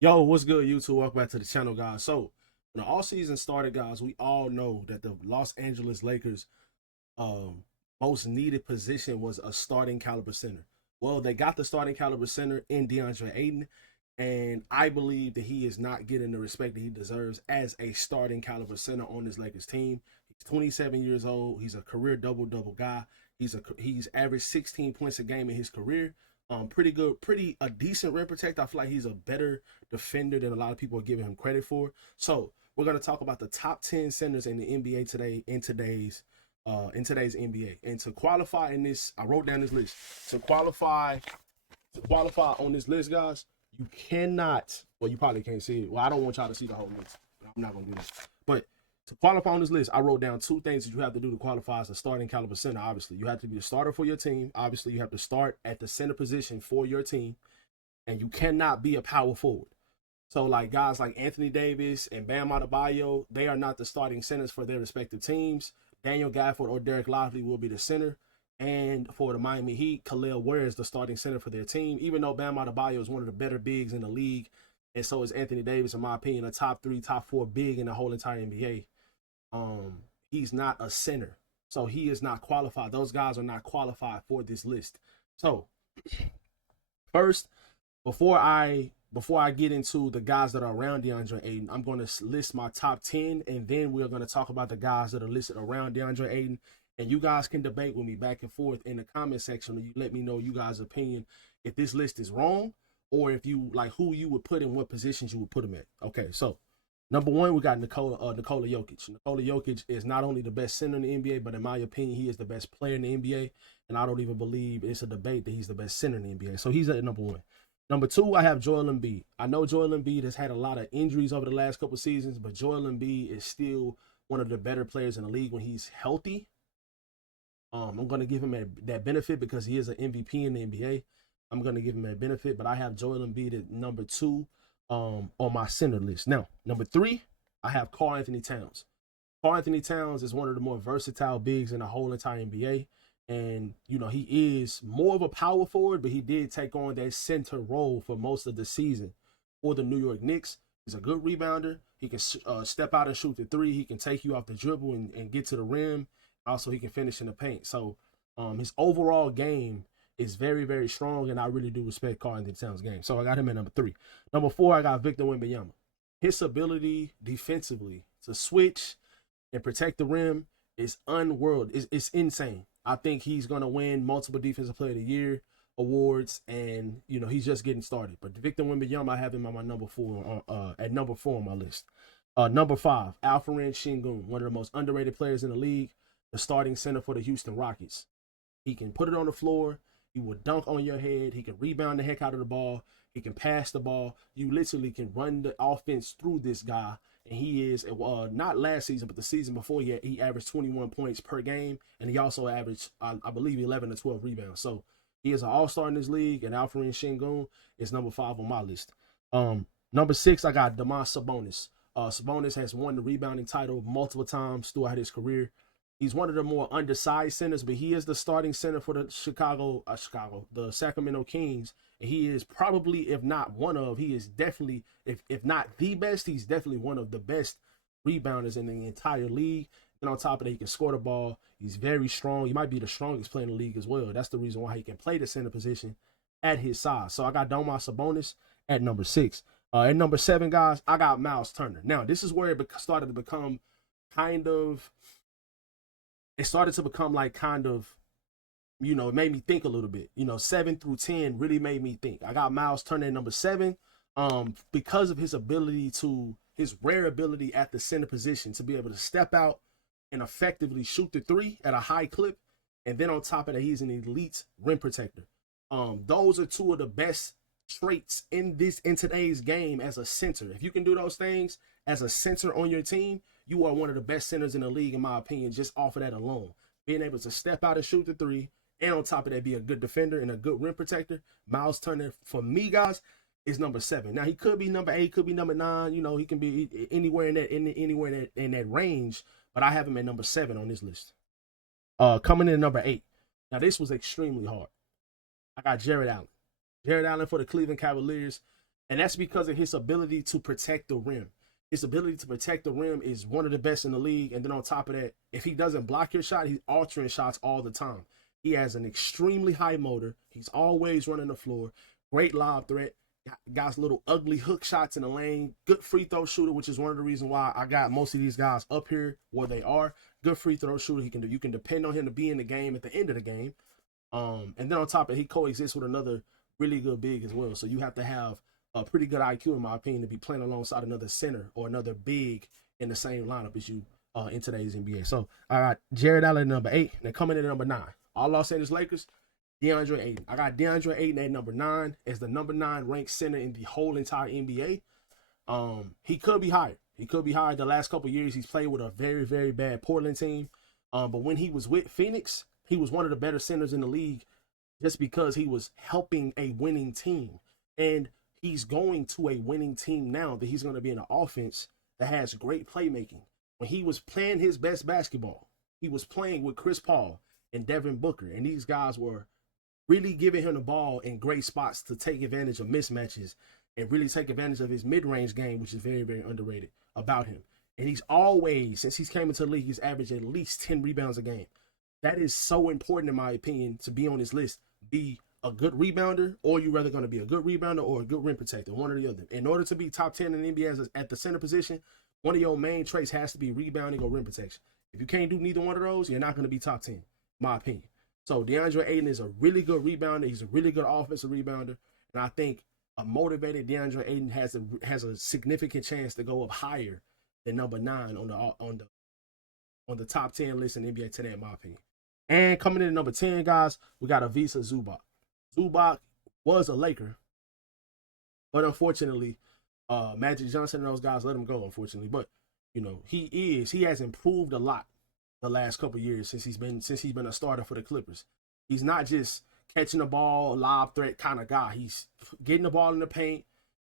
Yo, what's good, YouTube? Welcome back to the channel, guys. So, when the all season started, guys, we all know that the Los Angeles Lakers' um, most needed position was a starting caliber center. Well, they got the starting caliber center in Deandre Ayton, and I believe that he is not getting the respect that he deserves as a starting caliber center on this Lakers team. He's 27 years old. He's a career double-double guy. He's averaged 16 points a game in his career. Pretty good, pretty a decent rim protector. I feel like he's a better defender than a lot of people are giving him credit for. So we're gonna talk about the top 10 centers in the NBA today in today's NBA. And to qualify in this, I wrote down this list. To qualify on this list, guys, you cannot. Well, you probably can't see it. Well, I don't want y'all to see the whole list. I'm not gonna do that. But to qualify on this list, I wrote down two things that you have to do to qualify as a starting caliber center. Obviously, you have to be a starter for your team. Obviously, you have to start at the center position for your team, and you cannot be a power forward. So, like guys like Anthony Davis and Bam Adebayo, they are not the starting centers for their respective teams. Daniel Gafford or Derek Lively will be the center. And for the Miami Heat, Khalil Ware is the starting center for their team, even though Bam Adebayo is one of the better bigs in the league. And so is Anthony Davis, in my opinion, a top three, top four big in the whole entire NBA. He's not a center. So he is not qualified. Those guys are not qualified for this list. So first, before I get into the guys that are around DeAndre Ayton, I'm going to list my top 10, and then we're going to talk about the guys that are listed around DeAndre Ayton. And you guys can debate with me back and forth in the comment section. You let me know you guys' opinion if this list is wrong, or if you like who you would put in what positions you would put him at. Okay, so number one, we got Nikola Jokic. Nikola Jokic is not only the best center in the NBA, but in my opinion, he is the best player in the NBA. And I don't even believe it's a debate that he's the best center in the NBA. So he's at number one. Number two, I have Joel Embiid. I know Joel Embiid has had a lot of injuries over the last couple of seasons, but Joel Embiid is still one of the better players in the league when he's healthy. I'm going to give him that benefit because he is an MVP in the NBA. I'm going to give him that benefit, but I have Joel Embiid at number two on my center list. Now, number three, I have Karl-Anthony Towns. Karl-Anthony Towns is one of the more versatile bigs in the whole entire NBA. And, you know, he is more of a power forward, but he did take on that center role for most of the season for the New York Knicks. He's a good rebounder. He can step out and shoot the three. He can take you off the dribble and get to the rim. Also, he can finish in the paint. So his overall game is very, very strong, and I really do respect Karl-Anthony Towns' game. So I got him at number three. Number four, I got Victor Wembanyama. His ability defensively to switch and protect the rim is unworldly. It's insane. I think he's going to win multiple Defensive Player of the Year awards, and you know he's just getting started. But Victor Wembanyama, I have him on my number four, at number four on my list. Number five, Alperen Sengun, one of the most underrated players in the league, the starting center for the Houston Rockets. He can put it on the floor. He will dunk on your head. He can rebound the heck out of the ball. He can pass the ball. You literally can run the offense through this guy. And he is, not last season, but the season before, he averaged 21 points per game. And he also averaged, I believe, 11 to 12 rebounds. So he is an all-star in this league. And Alperen Sengun is number five on my list. Number six, I got Domantas Sabonis. Sabonis has won the rebounding title multiple times throughout his career. He's one of the more undersized centers, but he is the starting center for the the Sacramento Kings. And he is probably, if not one of, he is definitely, if not the best, he's definitely one of the best rebounders in the entire league. And on top of that, he can score the ball. He's very strong. He might be the strongest player in the league as well. That's the reason why he can play the center position at his size. So I got Domantas Sabonis at number six. At number seven, guys, I got Myles Turner. Now, this is where it started to become kind of, it started to become like kind of, you know, it made me think a little bit. You know, 7 through 10 really made me think. I got Myles Turner at number seven because of his ability his rare ability at the center position to be able to step out and effectively shoot the three at a high clip. And then on top of that, he's an elite rim protector. Those are two of the best traits in today's game as a center. If you can do those things as a center on your team, you are one of the best centers in the league, in my opinion, just off of that alone. Being able to step out and shoot the three, and on top of that, be a good defender and a good rim protector. Myles Turner, for me, guys, is number seven. Now he could be number eight, could be number nine. You know, he can be anywhere in that range. But I have him at number seven on this list. Coming in at number eight. Now this was extremely hard. I got Jarrett Allen. Jarrett Allen for the Cleveland Cavaliers. And that's because of his ability to protect the rim. His ability to protect the rim is one of the best in the league. And then on top of that, if he doesn't block your shot, he's altering shots all the time. He has an extremely high motor. He's always running the floor. Great lob threat. Got little ugly hook shots in the lane. Good free throw shooter, which is one of the reasons why I got most of these guys up here where they are. Good free throw shooter. You can depend on him to be in the game at the end of the game. And then on top of it, he coexists with another really good big as well. So you have to have a pretty good IQ, in my opinion, to be playing alongside another center or another big in the same lineup as you in today's NBA. So I got Jarrett Allen at number 8, and then coming in at number 9. All Los Angeles Lakers, Deandre Ayton. I got Deandre Ayton at number 9 as the number 9 ranked center in the whole entire NBA. He could be higher. He could be higher. The last couple of years, he's played with a very, very bad Portland team. But when he was with Phoenix, he was one of the better centers in the league just because he was helping a winning team. And he's going to a winning team now that he's going to be in an offense that has great playmaking. When he was playing his best basketball, he was playing with Chris Paul and Devin Booker. And these guys were really giving him the ball in great spots to take advantage of mismatches and really take advantage of his mid-range game, which is very, very underrated about him. And he's always, since he's came into the league, he's averaged at least 10 rebounds a game. That is so important, in my opinion, to be on this list. Be a good rebounder, or you're rather going to be a good rebounder or a good rim protector, one or the other. In order to be top 10 in the NBA at the center position, one of your main traits has to be rebounding or rim protection. If you can't do neither one of those, you're not going to be top 10, in my opinion. So DeAndre Ayton is a really good rebounder. He's a really good offensive rebounder. And I think a motivated DeAndre Ayton has a significant chance to go up higher than number 9 on the top 10 list in the NBA today, in my opinion. And coming in at number 10, guys, we got Ivica Zubac. Zubac was a Laker, but unfortunately, Magic Johnson and those guys let him go, unfortunately. But you know, he has improved a lot the last couple of years since he's been a starter for the Clippers. He's not just catching the ball, lob threat kind of guy. He's getting the ball in the paint,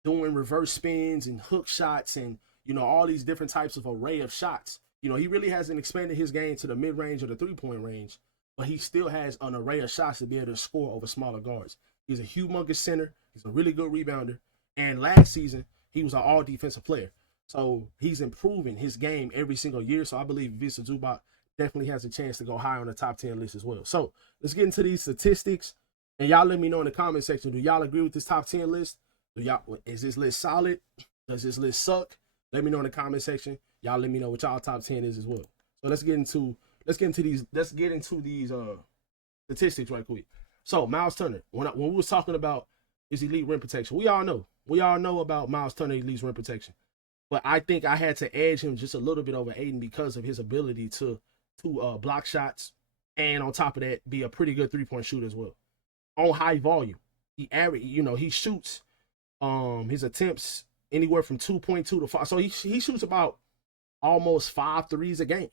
doing reverse spins and hook shots, and you know, all these different types of array of shots. You know, he really hasn't expanded his game to the mid-range or the three-point range, but he still has an array of shots to be able to score over smaller guards. He's a humongous center. He's a really good rebounder. And last season, he was an all-defensive player. So he's improving his game every single year. So I believe Ivica Zubac definitely has a chance to go high on the top 10 list as well. So let's get into these statistics. And y'all let me know in the comment section, do y'all agree with this top 10 list? Is this list solid? Does this list suck? Let me know in the comment section. Y'all let me know what y'all top 10 is as well. So let's get into these statistics right quick. So Myles Turner, when we was talking about his elite rim protection, we all know about Myles Turner elite rim protection. But I think I had to edge him just a little bit over Ayton because of his ability to block shots, and on top of that, be a pretty good three-point shooter as well. On high volume, he shoots his attempts anywhere from 2.2 to 5. So he shoots about almost 5 threes a game.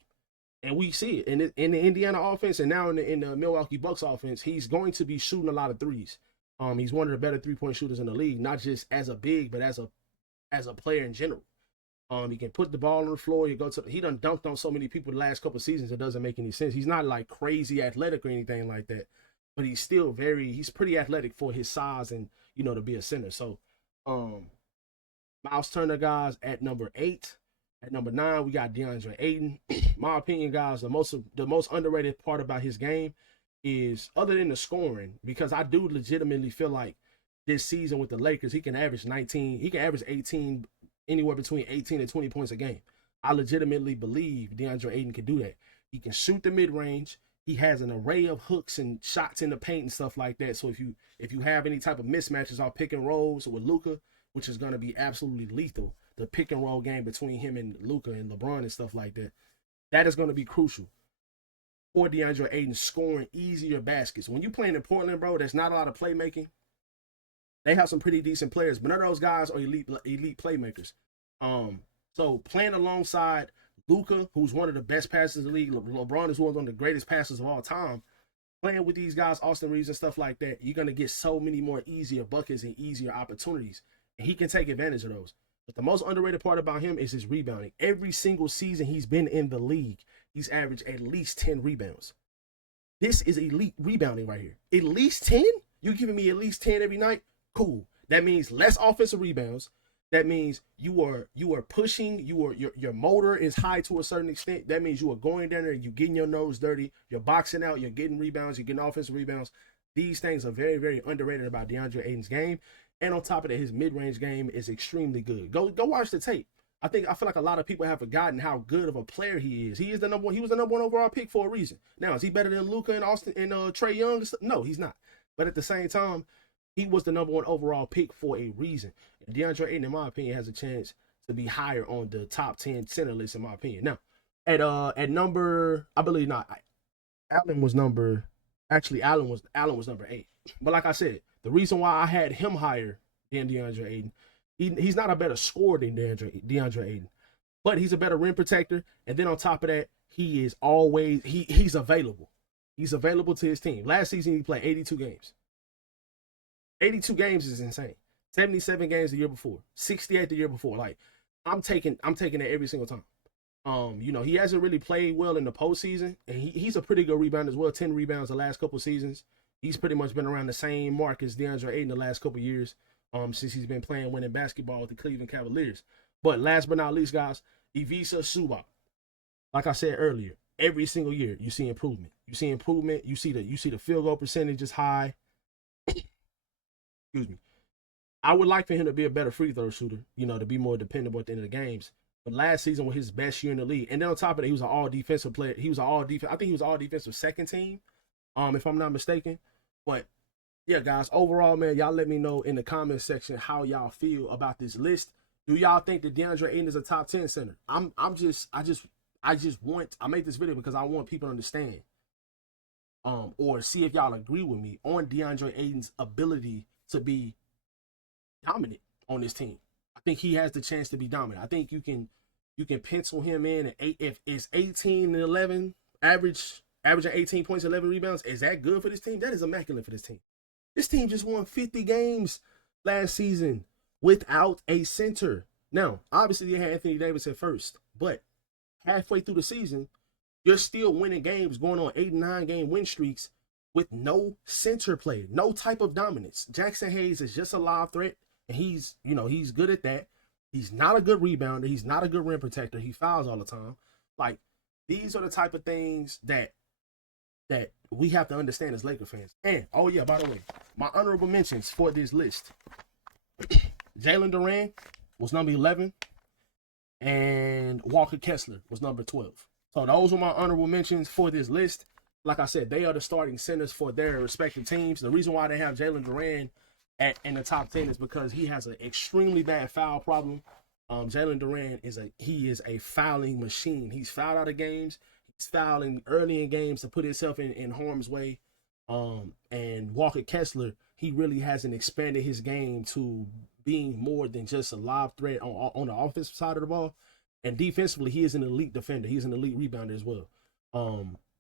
And we see it in the Indiana offense, and now in the Milwaukee Bucks offense, he's going to be shooting a lot of threes. He's one of the better three-point shooters in the league, not just as a big, but as a player in general. He can put the ball on the floor. He done dunked on so many people the last couple of seasons. It doesn't make any sense. He's not like crazy athletic or anything like that, but he's pretty athletic for his size and, you know, to be a center. So, Myles Turner, guys, at number 8. At number 9, we got DeAndre Ayton. My opinion, guys, the most underrated part about his game is, other than the scoring, because I do legitimately feel like this season with the Lakers, he can average 18, anywhere between 18 and 20 points a game. I legitimately believe DeAndre Ayton can do that. He can shoot the mid-range. He has an array of hooks and shots in the paint and stuff like that. So if you have any type of mismatches off pick and rolls with Luka, which is going to be absolutely lethal, the pick and roll game between him and Luka and LeBron and stuff like that, that is going to be crucial for DeAndre Ayton scoring easier baskets. When you playing in Portland, bro, there's not a lot of playmaking. They have some pretty decent players, but none of those guys are elite playmakers. So playing alongside Luka, who's one of the best passers in the league, LeBron is one of the greatest passers of all time. Playing with these guys, Austin Reeves and stuff like that, you're going to get so many more easier buckets and easier opportunities, and he can take advantage of those. But the most underrated part about him is his rebounding. Every single season he's been in the league, he's averaged at least 10 rebounds. This is elite rebounding right here. At least 10? You giving me at least 10 every night? Cool. That means less offensive rebounds. That means you are pushing, your motor is high to a certain extent. That means you are going down there, you getting your nose dirty, you're boxing out, you're getting rebounds, you're getting offensive rebounds. These things are very, very underrated about Deandre Ayton's game. And on top of that, his mid-range game is extremely good. Go watch the tape. I feel like a lot of people have forgotten how good of a player he is. He was the number one overall pick for a reason. Now, is he better than Luka and Austin and Trae Young? No, he's not. But at the same time, he was the number one overall pick for a reason. And Deandre Ayton, in my opinion, has a chance to be higher on the top 10 center list, in my opinion. Now, at number, I believe not. Allen was number 8. But like I said, the reason why I had him higher than Deandre Ayton, he's not a better scorer than Deandre Ayton, but he's a better rim protector. And then on top of that, he is always he's available. He's available to his team. Last season he played 82 games. 82 games is insane. 77 games the year before, 68 the year before. Like I'm taking it every single time. He hasn't really played well in the postseason, and he's a pretty good rebounder as well. 10 rebounds the last couple seasons. He's pretty much been around the same mark as Deandre Ayton the last couple years, since he's been playing winning basketball with the Cleveland Cavaliers. But last but not least, guys, ivica, zubac. Like I said earlier, every single year you see improvement. You see the field goal percentage is high. Excuse me. I would like for him to be a better free throw shooter, to be more dependable at the end of the games. But last season was his best year in the league. And then on top of that, he was an all defensive player. I think he was all defensive second team, if I'm not mistaken. But yeah, guys, overall, man, y'all let me know in the comment section how y'all feel about this list. Do y'all think that Deandre Ayton is a top 10 center? I made this video because I want people to understand, or see if y'all agree with me on Deandre Ayton's ability to be dominant on this team. I think he has the chance to be dominant. I think you can pencil him in at 8. If it's 18 and 11, averaging 18 points, 11 rebounds, is that good for this team? That is immaculate for this team. This team just won 50 games last season without a center. Now, obviously they had Anthony Davis at first, but halfway through the season, you're still winning games, going on 8 and 9 game win streaks with no center play, no type of dominance. Jackson Hayes is just a live threat. And he's good at that. He's not a good rebounder. He's not a good rim protector. He fouls all the time. Like, these are the type of things that we have to understand as Laker fans. And, oh yeah, by the way, my honorable mentions for this list. Jalen Duren was number 11. And Walker Kessler was number 12. So those were my honorable mentions for this list. Like I said, they are the starting centers for their respective teams. The reason why they have Jalen Duren in the top 10 is because he has an extremely bad foul problem. Jalen Duren is a fouling machine. He's fouled out of games. He's fouling early in games to put himself in harm's way. And Walker Kessler, he really hasn't expanded his game to being more than just a live threat on the offensive side of the ball. And defensively, he is an elite defender. He's an elite rebounder as well.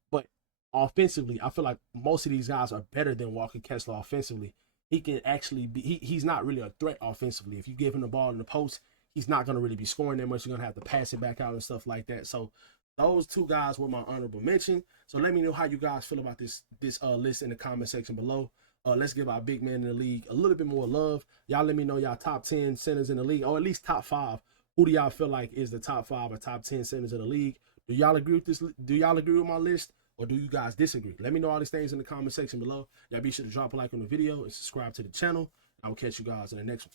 But offensively, I feel like most of these guys are better than Walker Kessler offensively. He can actually be, he's not really a threat offensively. If you give him the ball in the post, he's not going to really be scoring that much. You're going to have to pass it back out and stuff like that. So those two guys were my honorable mention. So let me know how you guys feel about this list in the comment section below. Let's give our big man in the league a little bit more love. Y'all let me know y'all top 10 centers in the league, or at least top 5. Who do y'all feel like is the top 5 or top 10 centers in the league? Do y'all agree with this? Do y'all agree with my list? Or do you guys disagree? Let me know all these things in the comment section below. Y'all be sure to drop a like on the video and subscribe to the channel. I will catch you guys in the next one.